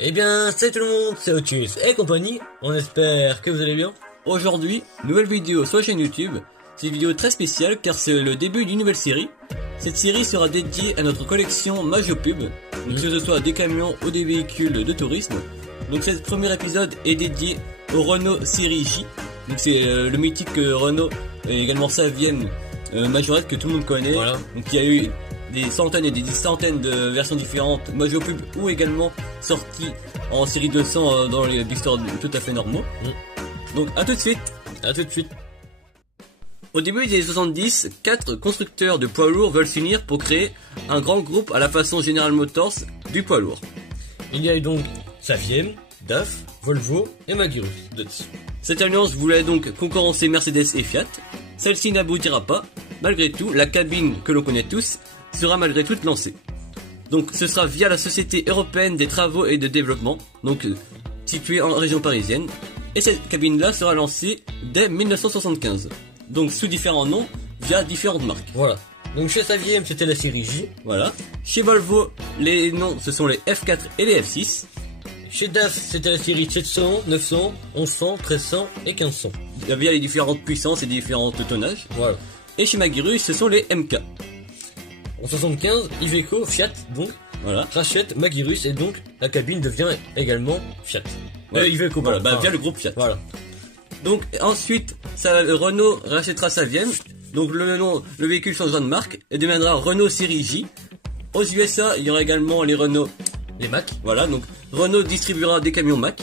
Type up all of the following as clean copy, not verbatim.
Eh bien, salut tout le monde, c'est Otus et compagnie, on espère que vous allez bien. Aujourd'hui, nouvelle vidéo sur la chaîne YouTube. C'est une vidéo très spéciale car c'est le début d'une nouvelle série. Cette série sera dédiée à notre collection Majopub, donc que ce soit des camions ou des véhicules de tourisme. Donc ce premier épisode est dédié au Renault Série J. Donc c'est le mythique Renault et également sa Vienne Majorette que tout le monde connaît. Voilà. Donc il y a eu des centaines et des centaines de versions différentes Majopub ou également sorties en série 200 dans les big stores tout à fait normaux. Donc à tout de suite. À tout de suite. Au début des années 70, 4 constructeurs de poids lourds veulent s'unir pour créer un grand groupe à la façon General Motors du poids lourd. Il y a eu donc Saviem, DAF, Volvo et Magirus. Cette alliance voulait donc concurrencer Mercedes et Fiat. Celle-ci n'aboutira pas. Malgré tout, la cabine que l'on connaît tous sera malgré tout lancée. Donc ce sera via la Société Européenne des Travaux et de Développement, donc située en région parisienne. Et cette cabine-là sera lancée dès 1975. Donc sous différents noms, via différentes marques. Voilà. Donc chez Saviem, c'était la série J. Voilà. Chez Volvo, les noms, ce sont les F4 et les F6. Chez DAF, c'était la série 700, 900, 1100, 1300 et 1500. Via les différentes puissances et différents tonnages. Voilà. Et chez Magirus, ce sont les MK. En 75, Iveco, Fiat, donc, Voilà. rachète Magirus et donc la cabine devient également Fiat. Ouais. Iveco, Voilà, pardon. via le groupe Fiat. Voilà. Donc ensuite, Renault rachètera Saviem. Donc le véhicule changera de marque et deviendra Renault Série J. Aux USA, il y aura également les Renault. Les Mac. Voilà, donc Renault distribuera des camions Mack.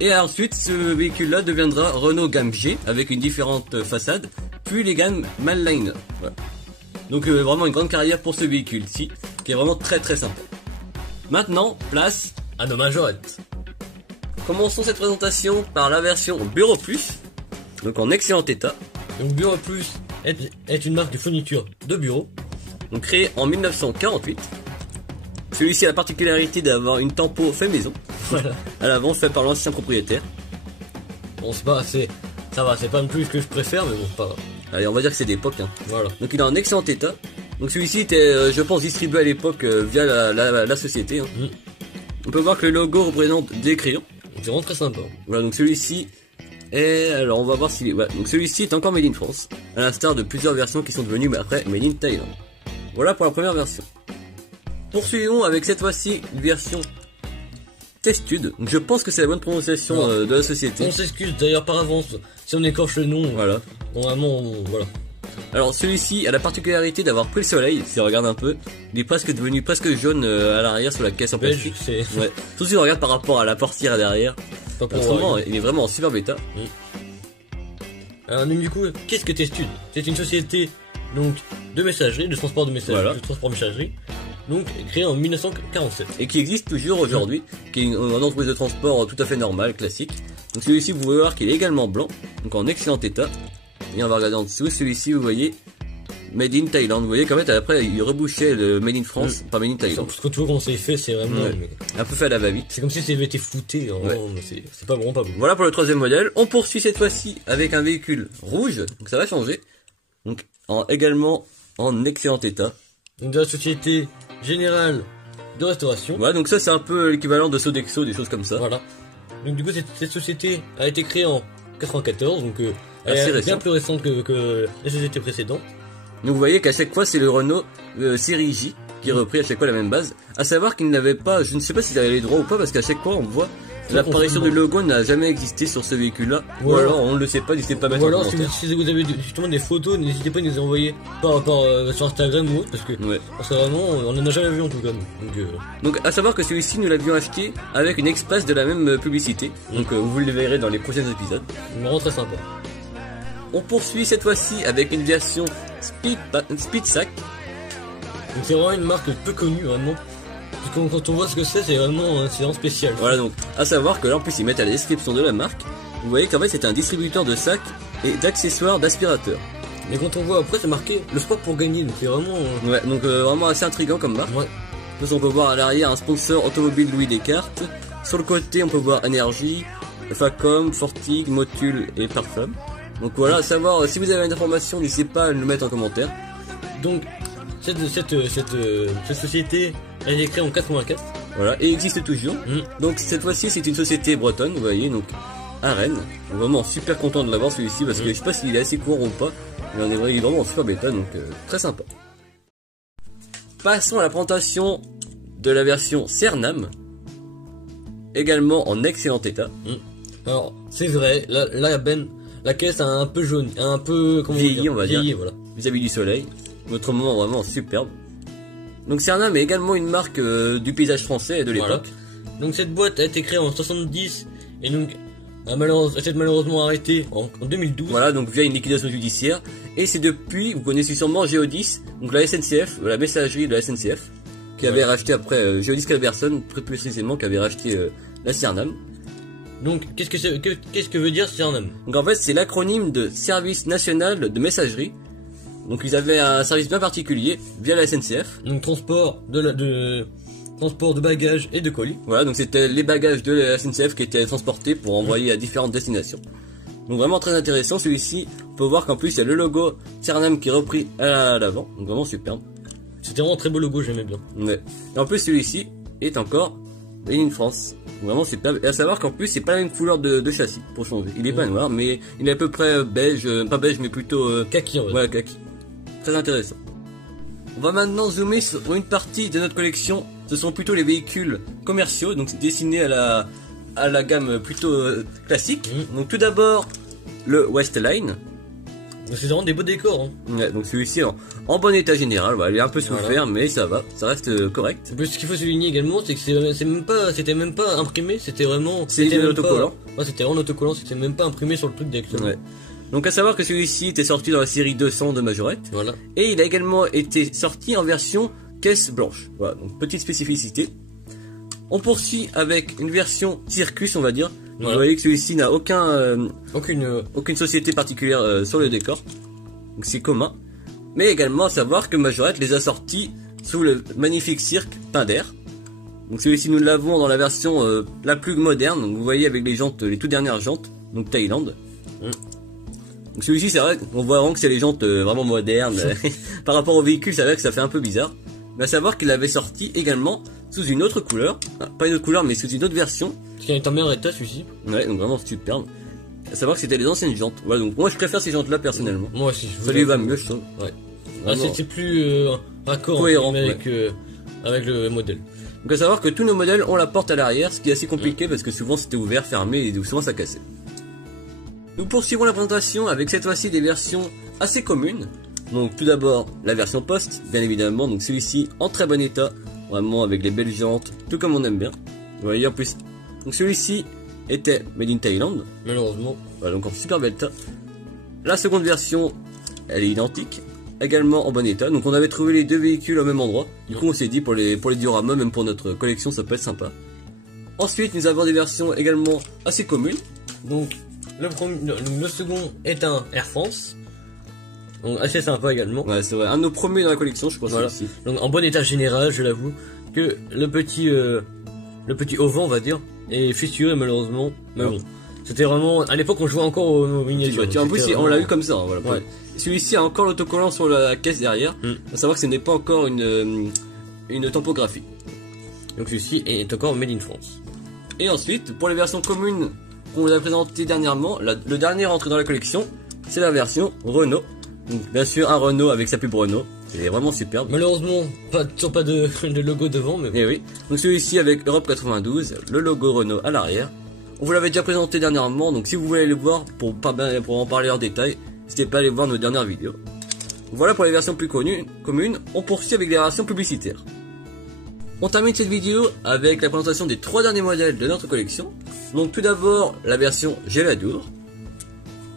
Et ensuite, ce véhicule-là deviendra Renault gamme G avec une différente façade, puis les gammes Manliner. Voilà. Donc vraiment une grande carrière pour ce véhicule-ci, qui est vraiment très très sympa. Maintenant, place à nos majorettes. Commençons cette présentation par la version Bureau Plus, donc en excellent état, Donc Bureau Plus est une marque de fourniture de bureau. donc créé en 1948. Celui-ci a la particularité d'avoir une tempo fait maison, Voilà. à l'avant fait par l'ancien propriétaire. Bon, c'est pas, ça va, c'est pas non plus ce que je préfère, mais bon, c'est pas grave. Allez, on va dire que c'est d'époque. Hein. Voilà. Donc il est en excellent état. Donc celui-ci était, je pense, distribué à l'époque via la société. Hein. On peut voir que le logo représente des crayons. C'est vraiment très sympa. Voilà, donc celui-ci est... Alors on va voir s'il est... Voilà, donc celui-ci est encore Made in France, à l'instar de plusieurs versions qui sont devenues après Made in Thailand. Voilà pour la première version. Poursuivons avec cette fois-ci une version Testude. Donc je pense que c'est la bonne prononciation de la société. On s'excuse d'ailleurs par avance si on écorche le nom. Voilà. Vraiment, voilà. Alors celui-ci a la particularité d'avoir pris le soleil, si on regarde un peu. Il est presque devenu presque jaune à l'arrière sur la caisse en Belge, plastique. c'est Ouais. Surtout si on regarde par rapport à la portière derrière. pas pour Autrement, il est vraiment en super état. Alors, donc, du coup, qu'est-ce que Testude? C'est une société donc de messagerie, de transport de messagerie, Voilà. de transport messagerie, donc créée en 1947. Et qui existe toujours aujourd'hui, qui est une entreprise de transport tout à fait normale, classique. Donc celui-ci, vous pouvez voir qu'il est également blanc, donc en excellent état. Et on va regarder en dessous, celui-ci, vous voyez, Made in Thailand. Vous voyez qu'en fait, après, il rebouchait le Made in France, pas Made in Thailand. Parce que tu vois comment c'est fait, c'est vraiment... Ouais. Un peu fait à la va-vite. C'est comme si ça avait été flouté, vraiment, mais c'est pas vraiment pas beau. Voilà pour le troisième modèle. On poursuit cette fois-ci avec un véhicule rouge, donc ça va changer. Donc également en excellent état. Donc de la société générale de restauration. Voilà, donc ça c'est un peu l'équivalent de Sodexo, des choses comme ça. Voilà. Donc du coup cette société a été créée en 94, donc elle Assez est bien récent. plus récente que les sociétés précédentes. Donc vous voyez qu'à chaque fois c'est le Renault Série J qui est repris à chaque fois la même base. À savoir qu'il n'avait pas, je ne sais pas s'il avait les droits ou pas, parce qu'à chaque fois on voit l'apparition du logo n'a jamais existé sur ce véhicule-là. Ou alors on ne le sait pas, n'hésitez pas à mettre Ou en alors commentaire. si vous avez justement des photos, n'hésitez pas à nous les envoyer sur Instagram ou autre, parce que Ouais. vraiment on en a jamais vu en tout cas. Donc à savoir que celui-ci nous l'avions acheté avec une express de la même publicité. Donc vous le verrez dans les prochains épisodes. Vraiment très sympa. On poursuit cette fois-ci avec une version Speedsack. Donc c'est vraiment une marque peu connue vraiment. Parce que quand on voit ce que c'est vraiment spécial. Voilà, donc à savoir que là en plus ils mettent à la description de la marque. Vous voyez qu'en fait c'est un distributeur de sacs et d'accessoires d'aspirateurs. Mais quand on voit après c'est marqué le sport pour gagner, donc c'est vraiment... Ouais, donc vraiment assez intriguant comme marque. Ouais. Plus on peut voir à l'arrière un sponsor automobile Louis Descartes. Sur le côté on peut voir Énergie, Facom, Fortig, Motul et Parfum. Donc voilà, à savoir si vous avez une information, n'hésitez pas à le mettre en commentaire. Donc cette société elle est créée en 84. Voilà, et existe toujours. Donc cette fois-ci c'est une société bretonne, vous voyez, donc à Rennes. On est vraiment super content de l'avoir celui-ci parce que je sais pas s'il est assez court ou pas. Mais il est vraiment en super bêta, donc très sympa. Passons à la présentation de la version Cernam, également en excellent état. Alors c'est vrai, la caisse a un peu jaune, un peu vieilli, on va dire, voilà. Vis-à-vis du soleil. Autrement vraiment superbe. Donc Cernam est également une marque du paysage français et de l'époque. Voilà. Donc cette boîte a été créée en 70 et donc a été malheureusement arrêtée en 2012. Voilà, donc via une liquidation judiciaire. Et c'est depuis, vous connaissez sûrement Geodis, donc la SNCF, la messagerie de la SNCF, qui avait racheté après Geodis Calverson, très précisément, qui avait racheté la Cernam. Donc qu'est-ce que veut dire Cernam? Donc en fait c'est l'acronyme de Service National de Messagerie. Donc ils avaient un service bien particulier via la SNCF. Donc transport de bagages et de colis. Voilà, donc c'était les bagages de la SNCF qui étaient transportés pour envoyer à différentes destinations. Donc vraiment très intéressant, celui-ci, on peut voir qu'en plus il y a le logo Cernam qui est repris à l'avant, donc vraiment superbe. C'était vraiment un très beau logo, j'aimais bien. Ouais. Et en plus celui-ci est encore made in France, vraiment superbe. Et à savoir qu'en plus c'est pas la même couleur de châssis pour changer, il est pas noir mais il est à peu près beige, pas beige mais plutôt kaki en vrai. Ouais, kaki. Très intéressant. On va maintenant zoomer sur une partie de notre collection. Ce sont plutôt les véhicules commerciaux, donc destinés à la gamme plutôt classique. Donc tout d'abord le Westline. Donc c'est vraiment des beaux décors. Hein. Ouais, donc celui-ci en bon état général. Voilà, il est un peu souffert, mais ça va, ça reste correct. En plus, ce qu'il faut souligner également, c'est que c'était même pas imprimé, c'était vraiment. C'était un autocollant. Ouais, c'était vraiment autocollant, c'était même pas imprimé sur le truc directement. Ouais. Donc à savoir que celui-ci était sorti dans la série 200 de Majorette. Voilà. Et il a également été sorti en version caisse blanche. Voilà, donc petite spécificité. On poursuit avec une version Circus, on va dire. Voilà. Vous voyez que celui-ci n'a aucune société particulière sur le décor. Donc c'est commun. Mais également à savoir que Majorette les a sortis sous le magnifique cirque Pinder. Donc celui-ci nous l'avons dans la version la plus moderne. Donc vous voyez avec les jantes, les toutes dernières jantes, donc Thaïlande. Donc celui-ci c'est vrai qu'on voit vraiment que c'est les jantes vraiment modernes. Par rapport au véhicule c'est vrai que ça fait un peu bizarre. Mais à savoir qu'il avait sorti également sous une autre couleur. Pas une autre couleur mais sous une autre version. Qui est en meilleur état celui-ci. Ouais, donc vraiment superbe. À savoir que c'était les anciennes jantes. Voilà, donc moi je préfère ces jantes là personnellement. Moi aussi. Ça lui va mieux je trouve. Ouais. Ah, c'était plus raccord cohérent avec le modèle. Donc à savoir que tous nos modèles ont la porte à l'arrière, ce qui est assez compliqué parce que souvent c'était ouvert, fermé et souvent ça cassait. Nous poursuivons la présentation avec cette fois-ci des versions assez communes. Donc tout d'abord la version poste, bien évidemment, donc celui-ci en très bon état, vraiment avec les belles jantes, tout comme on aime bien. Vous voyez en plus, donc celui-ci était made in Thaïlande. Malheureusement. Voilà, donc en super bel état. La seconde version, elle est identique, également en bon état. Donc on avait trouvé les deux véhicules au même endroit. Du coup on s'est dit pour les dioramas, même pour notre collection, ça peut être sympa. Ensuite nous avons des versions également assez communes. Donc le second est un Air France. Donc assez sympa également. Ouais c'est vrai, un de nos premiers dans la collection je crois. Voilà. Donc en bon état général, je l'avoue, que le petit auvent on va dire est fissuré malheureusement. Mais bon, c'était vraiment à l'époque on jouait encore aux miniatures. En plus on l'a eu comme ça. Hein, voilà. Ouais. Celui-ci a encore l'autocollant sur la caisse derrière. À savoir que ce n'est pas encore une topographie. Donc celui-ci est encore made in France. Et ensuite pour les versions communes qu'on vous a présentées dernièrement, le dernier entré dans la collection, c'est la Renault. Donc bien sûr un Renault avec sa pub Renault, c'est vraiment superbe. Malheureusement, toujours pas de logo devant, mais bon. Et oui, donc celui-ci avec Europe 92, le logo Renault à l'arrière. On vous l'avait déjà présenté dernièrement, donc si vous voulez le voir pour en parler en détail, n'hésitez pas à aller voir nos dernières vidéos. Voilà pour les versions plus communes, on poursuit avec les versions publicitaires. On termine cette vidéo avec la présentation des 3 derniers modèles de notre collection. Donc tout d'abord la version Geladour.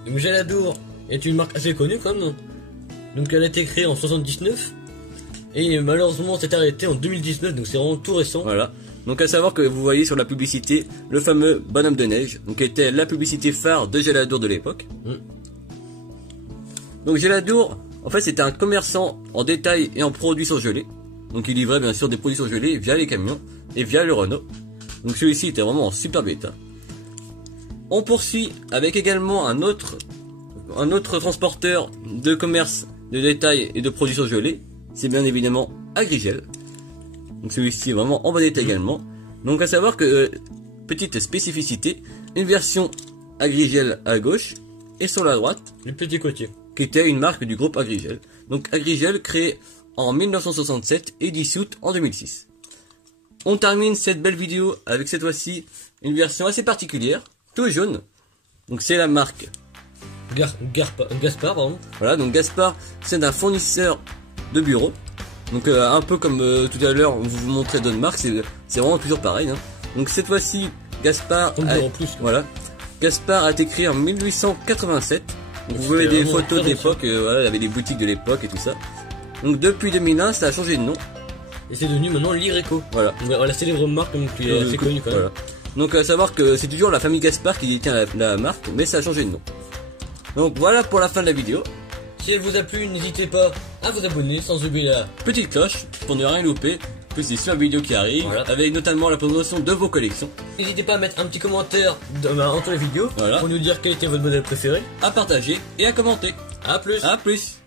Donc Geladour est une marque assez connue quand même. Donc elle a été créée en 79 et malheureusement s'est arrêtée en 2019, donc c'est vraiment tout récent. Voilà. Donc à savoir que vous voyez sur la publicité le fameux bonhomme de neige, donc qui était la publicité phare de Geladour de l'époque. Donc Geladour, en fait c'était un commerçant en détail et en produits surgelés. Donc il livrait bien sûr des produits surgelés via les camions et via le Renault. Donc celui-ci était vraiment en superbe état. On poursuit avec également un autre transporteur de commerce de détail et de produits surgelés. C'est bien évidemment Agrigel. Donc celui-ci est vraiment en bon état également. Donc à savoir que, petite spécificité, une version Agrigel à gauche et sur la droite, Le petit côté. qui était une marque du groupe Agrigel. Donc Agrigel créé en 1967 et dissoute en 2006. On termine cette belle vidéo avec cette fois-ci une version assez particulière, tout jaune. Donc c'est la marque. Gaspard, pardon. Voilà, donc Gaspard, c'est un fournisseur de bureaux. Donc un peu comme tout à l'heure, on vous montrait d'autres marques, c'est vraiment toujours pareil. Hein. Donc cette fois-ci, Gaspard, On dirait en plus. voilà, Gaspard a été créé en 1887. Donc, vous voyez C'était des vraiment photos très d'époque, voilà, il y avait des boutiques de l'époque et tout ça. Donc depuis 2001, ça a changé de nom. Et c'est devenu maintenant l'Ireco. Voilà. La célèbre marque qui est assez connue quand même. Voilà. Donc à savoir que c'est toujours la famille Gaspard qui détient la marque, mais ça a changé de nom. Donc voilà pour la fin de la vidéo. Si elle vous a plu, n'hésitez pas à vous abonner sans oublier la Petite cloche pour ne rien louper, plus les super vidéos qui arrivent, Voilà. avec notamment la promotion de vos collections. N'hésitez pas à mettre un petit commentaire entre les vidéos Voilà. pour nous dire quel était votre modèle préféré. À partager et à commenter. A plus. A plus.